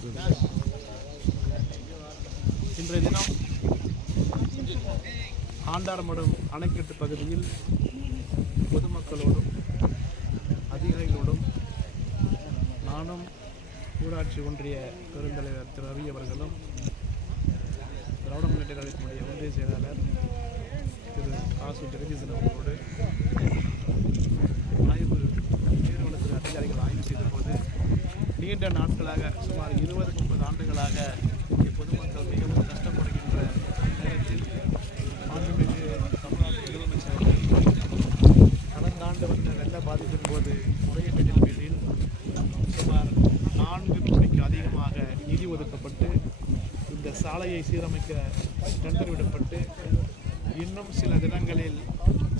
இன்றைய தினம் ஆண்டாரமடம் அணைக்கட்டு பகுதியில் பொதுமக்களோடும் அதிகாரிகளோடும் நானும் ஊராட்சி ஒன்றிய பெருந்தலைவர் திரு ரவி அவர்களும் திராவிட முன்னேற்ற கழகத்தினுடைய ஒன்றிய செயலாளர் திரு காசு ஜெகதீசன் அவர்களோடு நீர்வளத்துறை அதிகாரிகள் ஆய்வு செய்த போது நீண்ட நாட்களாக சுமார் 20-30 ஆண்டுகளாக இங்கே பொதுமக்கள் மிகவும் கஷ்டப்படுகின்ற நேரத்தில் மாண்புமிகு தமிழ்நாட்டு முதலமைச்சர் கடந்த ஆண்டு வந்த வெள்ள பாதிப்பின் போது முறையீட்டின் பேரில் சுமார் 4 கோடிக்கு அதிகமாக நிதி ஒதுக்கப்பட்டு இந்த சாலையை சீரமைக்க டெண்டர் விடப்பட்டு இன்னும் சில தினங்களில்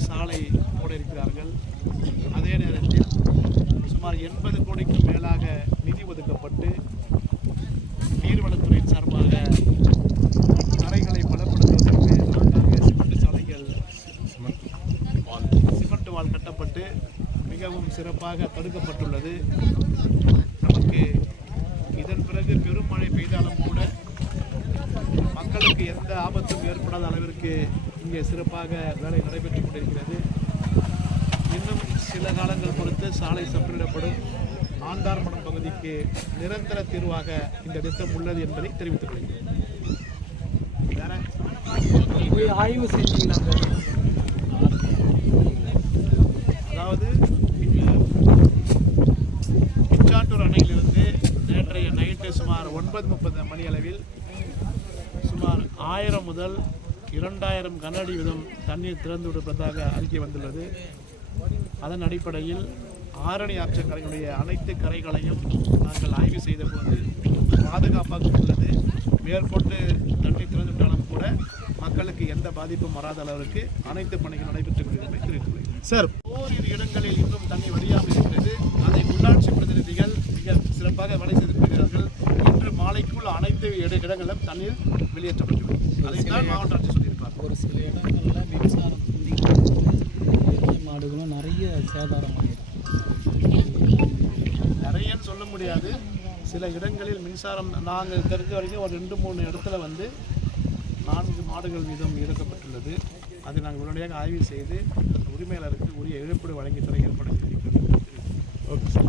சாலை போட இருக்கிறார்கள். அதே நேரத்தில் சுமார் 80 கோடிக்கும் மேலாக நிதி ஒதுக்கப்பட்டு நீர்வளத்துறையின் சார்பாக கரைகளை பலப்படுத்துவதற்கு நான்காக சிமெண்ட் வால் கட்டப்பட்டு மிகவும் சிறப்பாக தடுக்கப்பட்டுள்ளது. நமக்கு இதன் பிறகு பெருமழை பெய்தாலும் கூட மக்களுக்கு எந்த ஆபத்தும் ஏற்படாத அளவிற்கு இங்கே சிறப்பாக வேலை நடைபெற்றுக் கொண்டிருக்கிறது. இன்னும் சில காலங்கள் பொறுத்து சாலை சப்பரிடப்படும். ஆண்டார்மடம் பகுதிக்கு நிரந்தர தீர்வாக இந்த திட்டம் உள்ளது என்பதை தெரிவித்துக் கொள்கிறேன். ஆய்வு செஞ்சீங்கன்னா அதாவது பிச்சாட்டூர் அணையிலிருந்து நேற்றைய நைட்டு சுமார் 9:30 மணி அளவில் சுமார் 1000 முதல் 2000 கன அடி வீதம் தண்ணீர் திறந்து விடுவதாக அறிக்கை வந்துள்ளது. அதன் அடிப்படையில் ஆரணி ஆற்றங்கரையினுடைய அனைத்து கரைகளையும் நாங்கள் ஆய்வு செய்த போது பாதுகாப்பாக உள்ளது. மேற்கொண்டு தண்ணீர் திறந்துவிட்டாலும் கூட மக்களுக்கு எந்த பாதிப்பும் வராத அளவிற்கு அனைத்து பணிகள் நடைபெற்றுக் கொண்டிருப்பதை தெரிவித்துள்ளேன். சார், ஓரிரு இடங்களில் இன்னும் தண்ணீர் வடியாமல் இருக்கிறது. அதை உள்ளாட்சி பிரதிநிதிகள் மிக சிறப்பாக வேலை செய்திருக்கிறார்கள். இன்று மாலைக்குள் அனைத்து இடங்களிலும் தண்ணீர் வெளியேற்றப்பட்டுள்ளது. அதைத்தான் மாவட்ட ஆட்சி சொல்லியிருப்பார். ஒரு சில இடங்களில் மின்சாரம் மாடுகளும் நிறைய சேதாரமாகிடும். நிறையன்னு சொல்ல முடியாது. சில இடங்களில் மின்சாரம் நாங்கள் தெரிஞ்ச வரைக்கும் ஒரு 2-3 இடத்துல 4 மாடுகள் வீதம் இறக்கப்பட்டுள்ளது. அதை நாங்கள் உடனடியாக ஆய்வு செய்து உரிமையாளருக்கு உரிய இழப்பீடு வழங்கி தர ஏற்பாடு செய்திருக்கிறோம். Okay sir.